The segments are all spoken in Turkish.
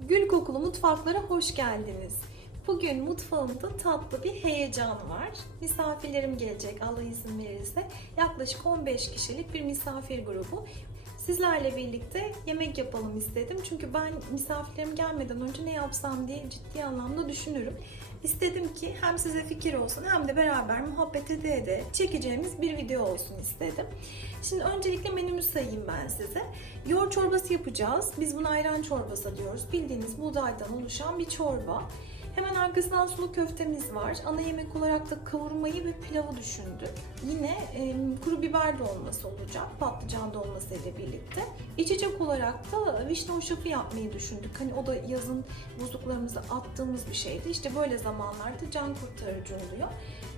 Gül kokulu mutfaklara hoş geldiniz. Bugün mutfağımda tatlı bir heyecan var. Misafirlerim gelecek Allah izin verirse. Yaklaşık 15 kişilik bir misafir grubu. Sizlerle birlikte yemek yapalım istedim. Çünkü ben misafirlerim gelmeden önce ne yapsam diye ciddi anlamda düşünürüm. İstedim ki hem size fikir olsun hem de beraber muhabbet ede ede çekeceğimiz bir video olsun istedim. Şimdi öncelikle menümü sayayım ben size. Yoğurt çorbası yapacağız. Biz buna ayran çorbası diyoruz. Bildiğiniz buğdaydan oluşan bir çorba. Hemen arkasından sulu köftemiz var. Ana yemek olarak da kavurmayı ve pilavı düşündük. Yine e, kuru biber dolması olacak. Patlıcan dolması ile birlikte. İçecek olarak da vişne hoşafı yapmayı düşündük. Hani o da yazın buzluklarımıza attığımız bir şeydi. İşte böyle zamanlarda can kurtarıcı oluyor.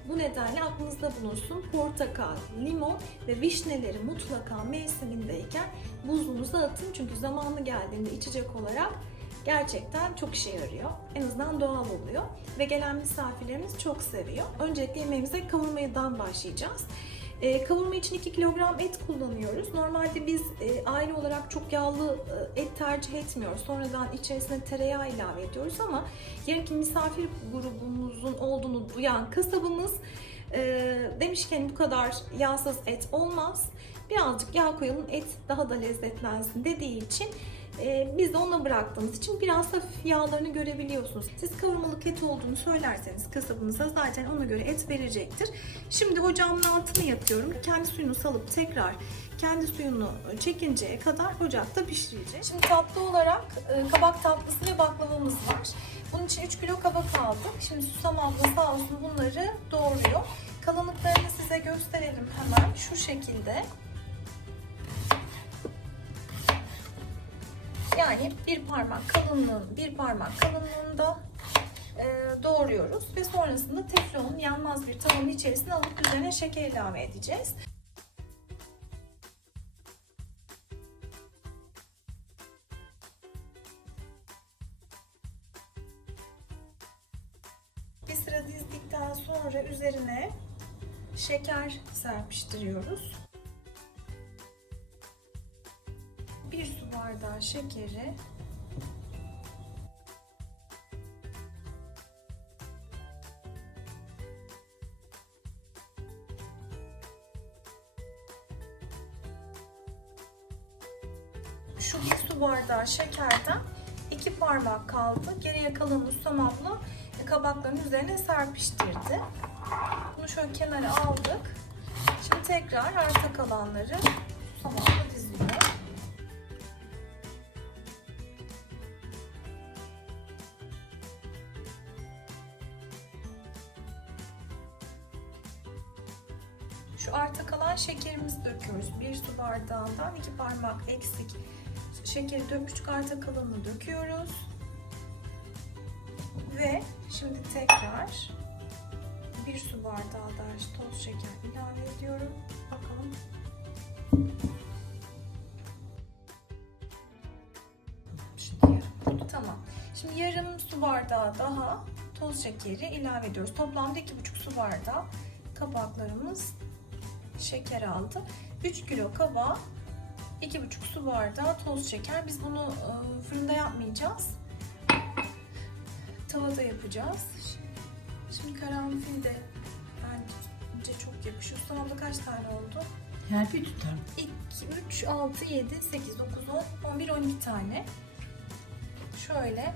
Bu nedenle aklınızda bulunsun. Portakal, limon ve vişneleri mutlaka mevsimindeyken buzluğunuza atın. Çünkü zamanı geldiğinde içecek olarak gerçekten çok işe yarıyor. En azından doğal oluyor. Ve gelen misafirlerimiz çok seviyor. Öncelikle yemeğimize kavurmadan başlayacağız. E, kavurma için 2 kilogram et kullanıyoruz. Normalde biz e, aile olarak çok yağlı e, et tercih etmiyoruz. Sonradan içerisine tereyağı ilave ediyoruz ama yarınki misafir grubumuzun olduğunu duyan kasabımız e, demiş ki bu kadar yağsız et olmaz. Birazcık yağ koyalım et daha da lezzetlensin dediği için e, biz de ona bıraktığımız için biraz hafif yağlarını görebiliyorsunuz. Siz kavurmalık et olduğunu söylerseniz kasabınıza zaten ona göre et verecektir. Şimdi ocağımın altını yakıyorum. Kendi suyunu salıp tekrar kendi suyunu çekinceye kadar ocakta pişireceğim. Şimdi tatlı olarak e, kabak tatlısı ve baklavamız var. Bunun için 3 kilo kabak aldık. Şimdi Susam abla sağ olsun bunları doğruyor. Kalınlıklarını size gösterelim hemen şu şekilde. Yani bir parmak kalınlığın bir parmak kalınlığında e, doğruyoruz ve sonrasında teflonun yanmaz bir tavanın içerisine alıp üzerine şeker ilave edeceğiz. Bir sıra dizdikten sonra üzerine şeker serpiştiriyoruz. Bardağı şekeri şu bir su bardağı şekerden iki parmak kaldı. Geriye kalanı Susam abla kabakların üzerine serpiştirdi. Bunu şöyle kenara aldık. Şimdi tekrar arta kalanları Susam abla diziyor. Bardağından iki parmak eksik şekeri dökmüştük. Arta kalanını döküyoruz. Ve şimdi tekrar bir su bardağı daha toz şeker ilave ediyorum. Bakalım. Tamam. Şimdi yarım su bardağı daha toz şekeri ilave ediyoruz. Toplamda iki buçuk su bardağı kabaklarımız şeker aldı. 3 kilo kabağa 2,5 su bardağı toz şeker. Biz bunu e, fırında yapmayacağız. Tavada yapacağız. Şimdi karanfil de bence çok yakışıyor. Sonunda kaç tane oldu? Her bir tutar. 2, 3, 6, 7, 8, 9, 10, 11, 12 tane. Şöyle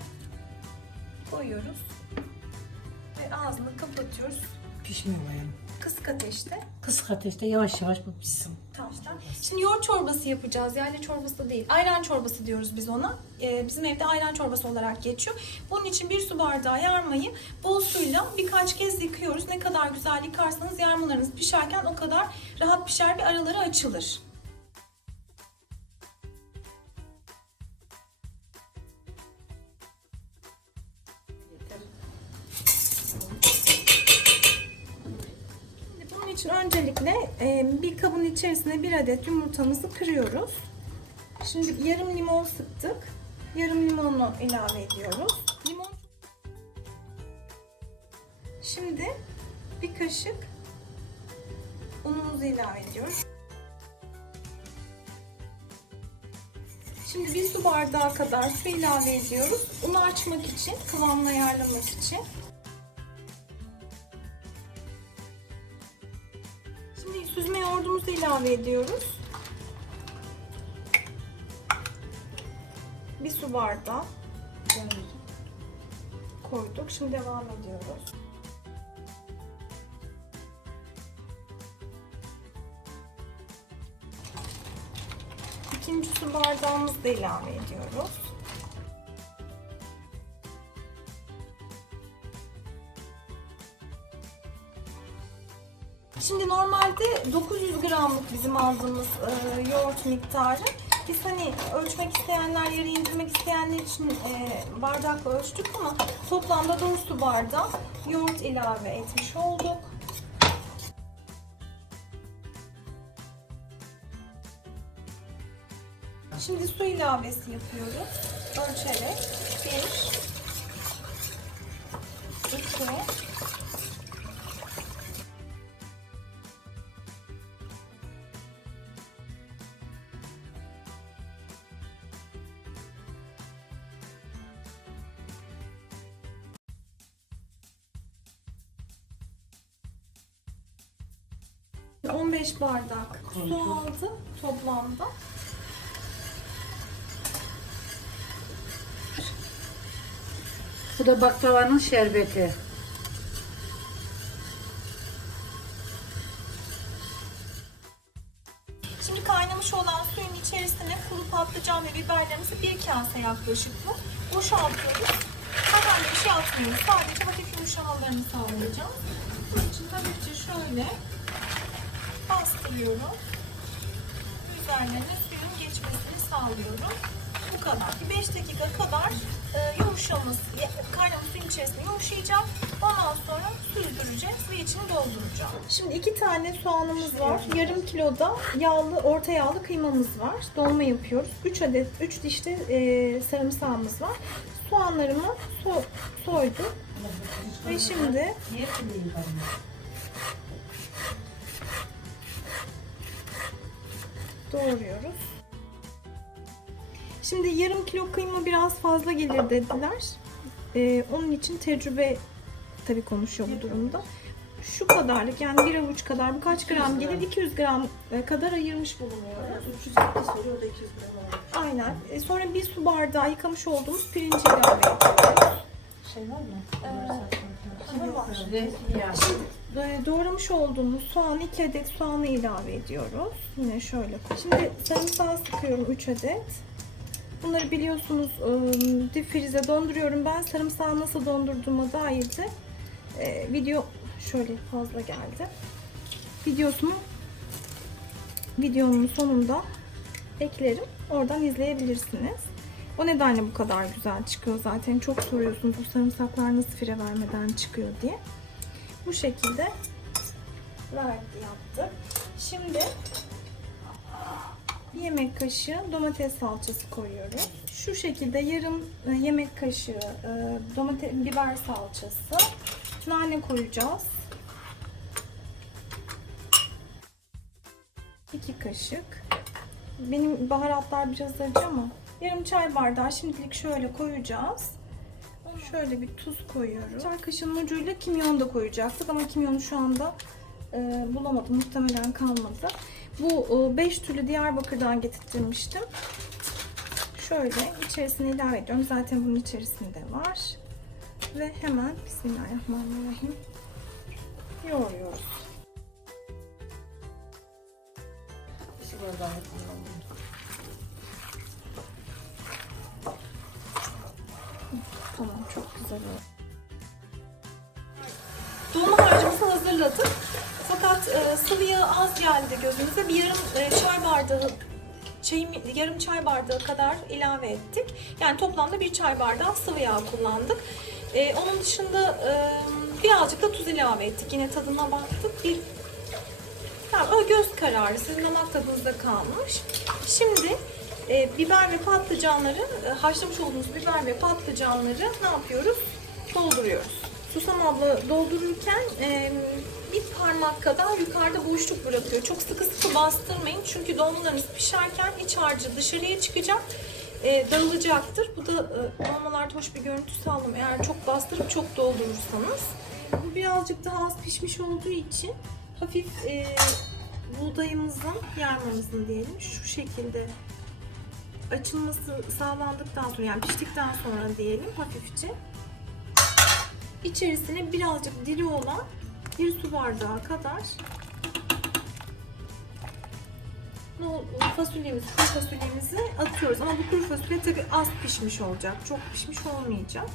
koyuyoruz. Ve ağzını kapatıyoruz. Pişmiyor yani. Kısık ateşte Kısık ateşte yavaş yavaş bu pişsin. Tamam. Şimdi yoğurt çorbası yapacağız. Yani çorbası değil. Ayran çorbası diyoruz biz ona. Ee, bizim evde ayran çorbası olarak geçiyor. Bunun için bir su bardağı yarmayı bol suyla birkaç kez yıkıyoruz. Ne kadar güzel yıkarsanız yarmalarınız pişerken o kadar rahat pişer ve araları açılır. İçin öncelikle e, bir kabın içerisine bir adet yumurtamızı kırıyoruz. Şimdi yarım limon sıktık. Yarım limonu ilave ediyoruz. Limon Şimdi bir kaşık unumuzu ilave ediyoruz. Şimdi bir su bardağı kadar su ilave ediyoruz. Unu açmak için, kıvamını ayarlamak için. İlave ediyoruz. Bir su bardağı koyduk. Şimdi devam ediyoruz. İkinci su bardağımızı da ilave ediyoruz. Şimdi normalde 900 gramlık bizim aldığımız e, yoğurt miktarı. Biz hani ölçmek isteyenler, yarı indirmek isteyenler için e, bardakla ölçtük ama toplamda 4 su bardağı yoğurt ilave etmiş olduk. Şimdi su ilavesi yapıyoruz. Ölçerek. 1 2 15 bardak su aldı toplamda. Bu da baklavanın şerbeti. Şimdi kaynamış olan suyun içerisine kuru patlıcan ve biberlerimizi bir kase yaklaşık bu. Boşaltıyoruz. Herhangi bir şey atmıyoruz. Sadece hafif yumuşamalarını sağlayacağız. Bunun için hafifçe şöyle bastırıyorum. Üzerlerine suyun geçmesini sağlıyorum. Bu kadar. Bir 5 dakika kadar e, yumuşaması, kaynamış suyun içerisinde yumuşayacak. Ondan sonra süzdüreceğiz ve içini dolduracağım. Şimdi iki tane soğanımız var. Yarım kiloda yağlı, orta yağlı kıymamız var. Dolma yapıyoruz. 3 adet, 3 dişte e, sarımsağımız var. Soğanlarımı so soydum. Ve şimdi doğruyoruz. Şimdi yarım kilo kıyma biraz fazla gelir dediler. Ee, onun için tecrübe tabii konuşuyor bu durumda. Şu kadarlık yani bir avuç kadar bu kaç gram gelir? 200 gram e, kadar ayırmış bulunuyoruz. 350 soruyor da 200 gram oldu. Aynen. E, sonra bir su bardağı yıkamış olduğumuz pirinci ilave ediyoruz. Şey var mı? Aha, var. Zeytinyağı. Böyle doğramış olduğumuz soğan 2 adet soğanı ilave ediyoruz. Yine şöyle. Şimdi sarımsağı sıkıyorum 3 adet. Bunları biliyorsunuz ıı, dip donduruyorum. Ben sarımsağı nasıl dondurduğuma dair de e, video şöyle fazla geldi. Videosunu videonun sonunda eklerim. Oradan izleyebilirsiniz. O nedenle bu kadar güzel çıkıyor zaten. Çok soruyorsunuz bu sarımsaklar nasıl fire vermeden çıkıyor diye. Bu şekilde verdi yaptı. Şimdi bir yemek kaşığı domates salçası koyuyoruz. Şu şekilde yarım e, yemek kaşığı e, domates biber salçası. Nane koyacağız. 2 kaşık. Benim baharatlar biraz acı ama yarım çay bardağı şimdilik şöyle koyacağız. Şöyle bir tuz koyuyorum. Çay kaşığının ucuyla kimyon da koyacaktık ama kimyonu şu anda e, bulamadım. Muhtemelen kalmadı. Bu 5 türlü Diyarbakır'dan getirtmiştim. Şöyle içerisine ilave ediyorum. Zaten bunun içerisinde var. Ve hemen Bismillahirrahmanirrahim yoğuruyoruz. Şu bardağı çok güzel oldu. Dolma harcımızı hazırladık. Fakat e, sıvı yağ az geldi gözümüze. Bir yarım e, çay bardağı çayım, yarım çay bardağı kadar ilave ettik. Yani toplamda bir çay bardağı sıvı yağ kullandık. E, onun dışında e, birazcık da tuz ilave ettik. Yine tadına baktık. Bir yani o göz kararı. Sizin damak tadınızda kalmış. Şimdi e, biber ve patlıcanları, e, haşlamış olduğumuz biber ve patlıcanları ne yapıyoruz? Dolduruyoruz. Susam abla doldururken e, bir parmak kadar yukarıda boşluk bırakıyor. Çok sıkı sıkı bastırmayın çünkü dolmalarınız pişerken iç harcı dışarıya çıkacak. e, dağılacaktır. Bu da e, dolmalarda hoş bir görüntü sağlamıyor. Eğer çok bastırıp çok doldurursanız. Bu birazcık daha az pişmiş olduğu için hafif e, buğdayımızın, yarmamızın diyelim şu şekilde açılması sağlandıktan sonra yani piştikten sonra diyelim hafifçe içerisine birazcık diri olan bir su bardağı kadar fasulyemizi, kuru fasulyemizi atıyoruz. Ama bu kuru fasulye tabii az pişmiş olacak. Çok pişmiş olmayacak.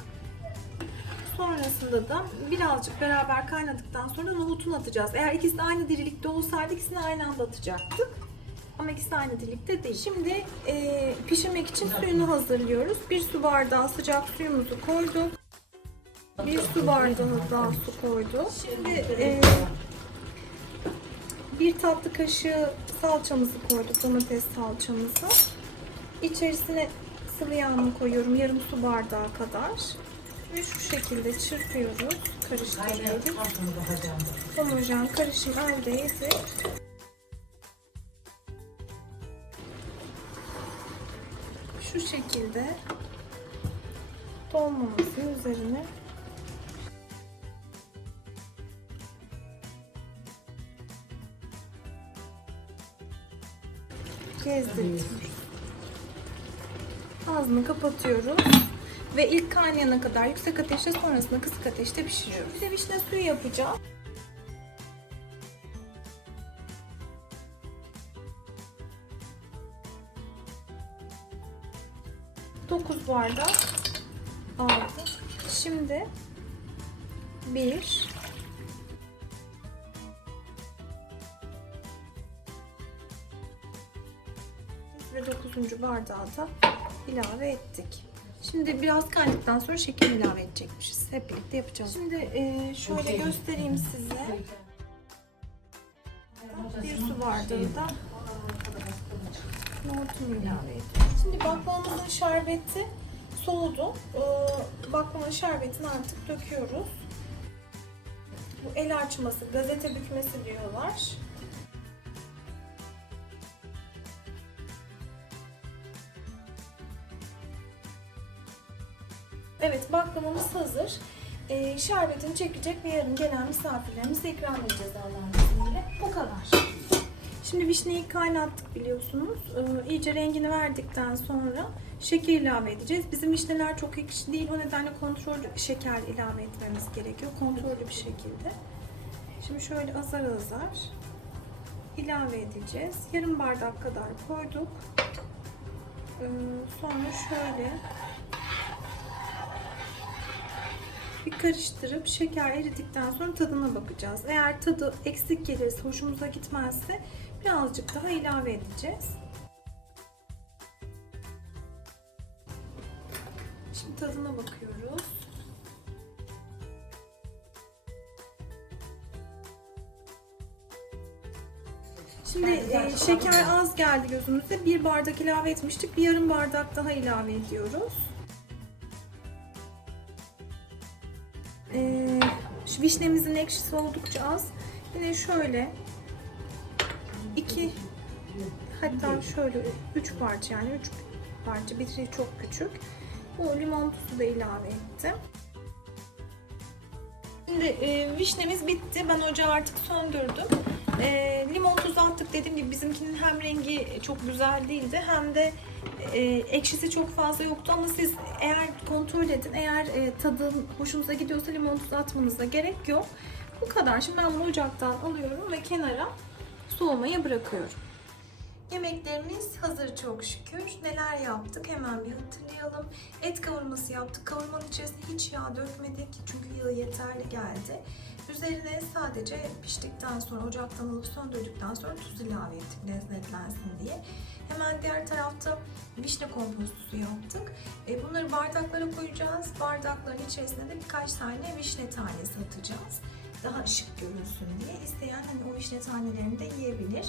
Sonrasında da birazcık beraber kaynadıktan sonra nohutunu atacağız. Eğer ikisi de aynı dirilikte olsaydı ikisini aynı anda atacaktık. Ama ikisi aynı dirilikte değil. Şimdi e, pişirmek için suyunu hazırlıyoruz. Bir su bardağı sıcak suyumuzu koyduk. Bir su bardağı daha su koyduk. Şimdi e, bir tatlı kaşığı salçamızı koyduk, domates salçamızı. İçerisine sıvı yağını koyuyorum, yarım su bardağı kadar. Ve şu şekilde çırpıyoruz, karıştırıyoruz. Homojen karışım elde edip şu şekilde dolmamızın üzerine gezdirtiyoruz. Ağzını kapatıyoruz ve ilk kaynayana kadar yüksek ateşte sonrasında kısık ateşte pişiriyoruz. Bir de vişne suyu yapacağız. 9 bardak aldım. Şimdi 1 ve 9. bardağı da ilave ettik. Şimdi biraz kaynadıktan sonra şeker ilave edecekmişiz. Hep birlikte yapacağız. Şimdi e, şöyle göstereyim size. Bir su bardağı da nohutumu ilave ediyorum. Şimdi baklavamızın şerbeti soğudu. Ee, baklavanın şerbetini artık döküyoruz. Bu el açması, gazete bükmesi diyorlar. Evet baklavamız hazır. Ee, şerbetini çekecek ve yarın gelen misafirlerimize ikram edeceğiz Allah'ın izniyle. Bu kadar. Şimdi vişneyi kaynattık biliyorsunuz. Ee, iyice rengini verdikten sonra şeker ilave edeceğiz. Bizim vişneler çok ekşi değil. O nedenle kontrollü şeker ilave etmemiz gerekiyor. Kontrollü bir şekilde. Şimdi şöyle azar azar ilave edeceğiz. Yarım bardak kadar koyduk. Ee, sonra şöyle bir karıştırıp şeker eridikten sonra tadına bakacağız. Eğer tadı eksik gelirse, hoşumuza gitmezse birazcık daha ilave edeceğiz. Şimdi tadına bakıyoruz. Şimdi e, şeker az geldi gözümüzde. Bir bardak ilave etmiştik. Bir yarım bardak daha ilave ediyoruz. Ee, şu vişnemizin ekşisi oldukça az. Yine şöyle iki hatta şöyle üç parça yani üç parça biri çok küçük. Bu limon tuzu da ilave ettim. Şimdi e, vişnemiz bitti. Ben ocağı artık söndürdüm. E, limon tuzu attık dediğim gibi bizimkinin hem rengi çok güzel değildi hem de e, ekşisi çok fazla yoktu ama siz eğer kontrol edin eğer e, tadın hoşunuza gidiyorsa limon tuzu atmanıza gerek yok. Bu kadar. Şimdi ben bunu ocaktan alıyorum ve kenara soğumaya bırakıyorum. Yemeklerimiz hazır çok şükür. Neler yaptık hemen bir hatırlayalım. Et kavurması yaptık. Kavurmanın içerisine hiç yağ dökmedik çünkü yağı yeterli geldi. Üzerine sadece piştikten sonra ocaktan alıp söndürdükten sonra tuz ilave ettik lezzetlensin diye. Hemen diğer tarafta vişne kompostosu yaptık. E, bunları bardaklara koyacağız. Bardakların içerisine de birkaç tane vişne tanesi atacağız. Daha şık görünsün diye. İsteyen hani o vişne tanelerini de yiyebilir.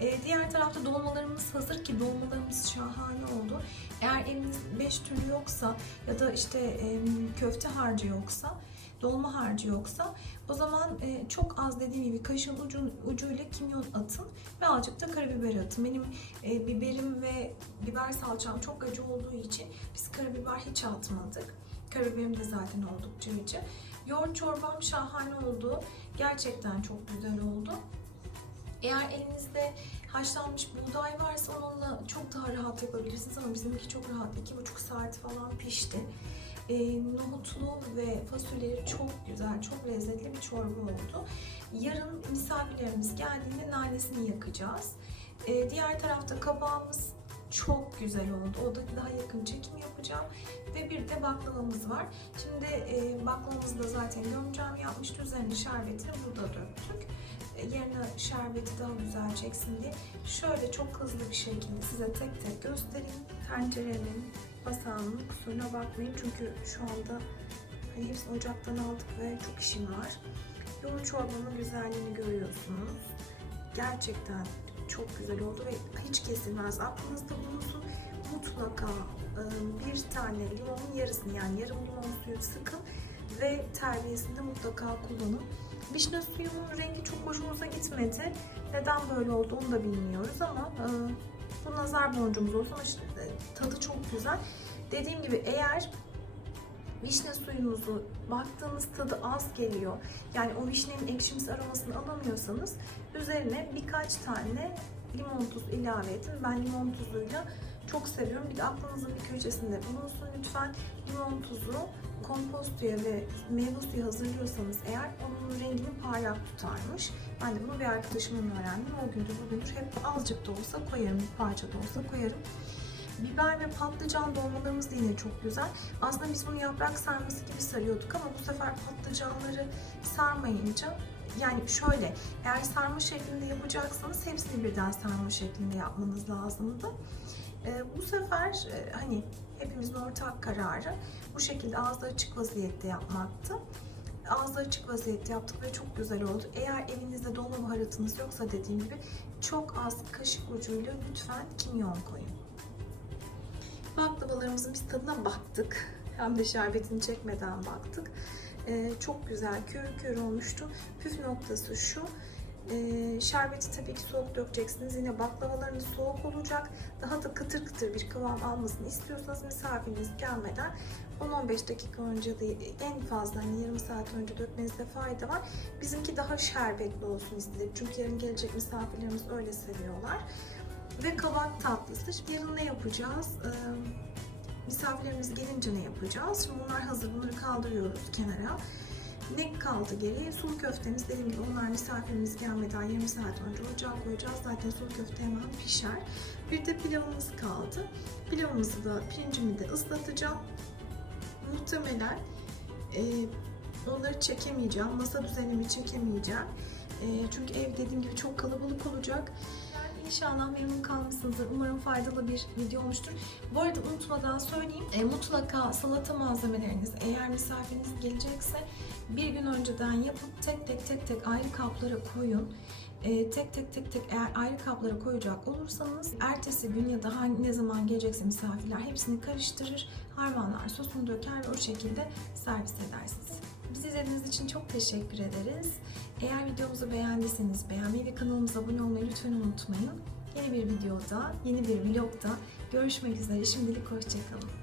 E, diğer tarafta dolmalarımız hazır ki dolmalarımız şahane oldu. Eğer eviniz 5 türlü yoksa ya da işte e, köfte harcı yoksa dolma harcı yoksa o zaman e, çok az dediğim gibi kaşın ucu, ucuyla kimyon atın ve azıcık da karabiber atın. Benim e, biberim ve biber salçam çok acı olduğu için biz karabiber hiç atmadık. Karabiberim de zaten oldukça acı. Yoğurt çorbam şahane oldu. Gerçekten çok güzel oldu. Eğer elinizde haşlanmış buğday varsa onunla çok daha rahat yapabilirsiniz ama bizimki çok rahat. iki buçuk saat falan pişti. Ee, nohutlu ve fasulyeleri çok güzel, çok lezzetli bir çorba oldu. Yarın misafirlerimiz geldiğinde nanesini yakacağız. Ee, diğer tarafta kabağımız çok güzel oldu. O da daha yakın çekim yapacağım. Ve bir de baklavamız var. Şimdi e, baklavamızı da zaten gömeceğim yapmıştı. Üzerine şerbetini burada döktük. E, yerine şerbeti daha güzel çeksin diye. Şöyle çok hızlı bir şekilde size tek tek göstereyim. Tencerenin basağının kusuruna bakmayın. Çünkü şu anda hani hepsini ocaktan aldık ve çok işim var. Yoğurt çorbamın güzelliğini görüyorsunuz. Gerçekten çok güzel oldu ve hiç kesilmez. Aklınızda bulunsun mutlaka e, bir tane limonun yarısını yani yarım limon suyu sıkın ve terbiyesinde mutlaka kullanın. Vişne suyunun rengi çok hoşumuza gitmedi. Neden böyle oldu onu da bilmiyoruz ama e, bu nazar boncuğumuz olsun e, tadı çok güzel. Dediğim gibi eğer vişne suyunuzu baktığınız tadı az geliyor. Yani o vişnenin ekşimsi aromasını alamıyorsanız üzerine birkaç tane limon tuzu ilave edin. Ben limon tuzuyla çok seviyorum. Bir de aklınızın bir köşesinde bulunsun lütfen. Limon tuzu kompostoya ve meyve suyu hazırlıyorsanız eğer onun rengini parlak tutarmış. Ben de bunu bir arkadaşımdan öğrendim. O gündür bugündür hep azıcık da olsa koyarım, bir parça da olsa koyarım. Biber ve patlıcan dolmalarımız da yine çok güzel. Aslında biz bunu yaprak sarması gibi sarıyorduk ama bu sefer patlıcanları sarmayınca yani şöyle eğer sarma şeklinde yapacaksanız hepsini birden sarma şeklinde yapmanız lazımdı. Ee, bu sefer e, hani hepimizin ortak kararı bu şekilde ağzı açık vaziyette yapmaktı. Ağzı açık vaziyette yaptık ve çok güzel oldu. Eğer evinizde dolma baharatınız yoksa dediğim gibi çok az kaşık ucuyla lütfen kimyon koyun. Baklavalarımızın biz tadına baktık. Hem de şerbetini çekmeden baktık. Ee, çok güzel kör kör olmuştu. Püf noktası şu. Ee, şerbeti tabii ki soğuk dökeceksiniz. Yine baklavalarınız soğuk olacak. Daha da kıtır kıtır bir kıvam almasını istiyorsanız misafiriniz gelmeden 10-15 dakika önce de en fazla hani yarım saat önce dökmenizde fayda var. Bizimki daha şerbetli olsun istedik. Çünkü yarın gelecek misafirlerimiz öyle seviyorlar. Ve kabak tatlısı. Şimdi yarın ne yapacağız? Ee, misafirlerimiz gelince ne yapacağız? Şimdi bunlar hazır. Bunları kaldırıyoruz kenara. Ne kaldı geriye? Sulu köftemiz dediğim gibi onlar misafirimiz gelmeden 20 saat önce ocağa koyacağız. Zaten sulu köfte hemen pişer. Bir de pilavımız kaldı. Pilavımızı da pirincimi de ıslatacağım. Muhtemelen e, onları çekemeyeceğim. Masa düzenimi çekemeyeceğim. E, çünkü ev dediğim gibi çok kalabalık olacak. İnşallah memnun kalmışsınızdır. Umarım faydalı bir video olmuştur. Bu arada unutmadan söyleyeyim. E, mutlaka salata malzemeleriniz eğer misafiriniz gelecekse bir gün önceden yapıp tek tek tek tek ayrı kaplara koyun. E, tek tek tek tek eğer ayrı kaplara koyacak olursanız ertesi gün ya da hangi ne zaman gelecekse misafirler hepsini karıştırır, harmanlar sosunu döker ve o şekilde servis edersiniz. Bizi izlediğiniz için çok teşekkür ederiz. Eğer videomuzu beğendiyseniz beğenmeyi ve kanalımıza abone olmayı lütfen unutmayın. Yeni bir videoda, yeni bir vlogda görüşmek üzere. Şimdilik hoşçakalın.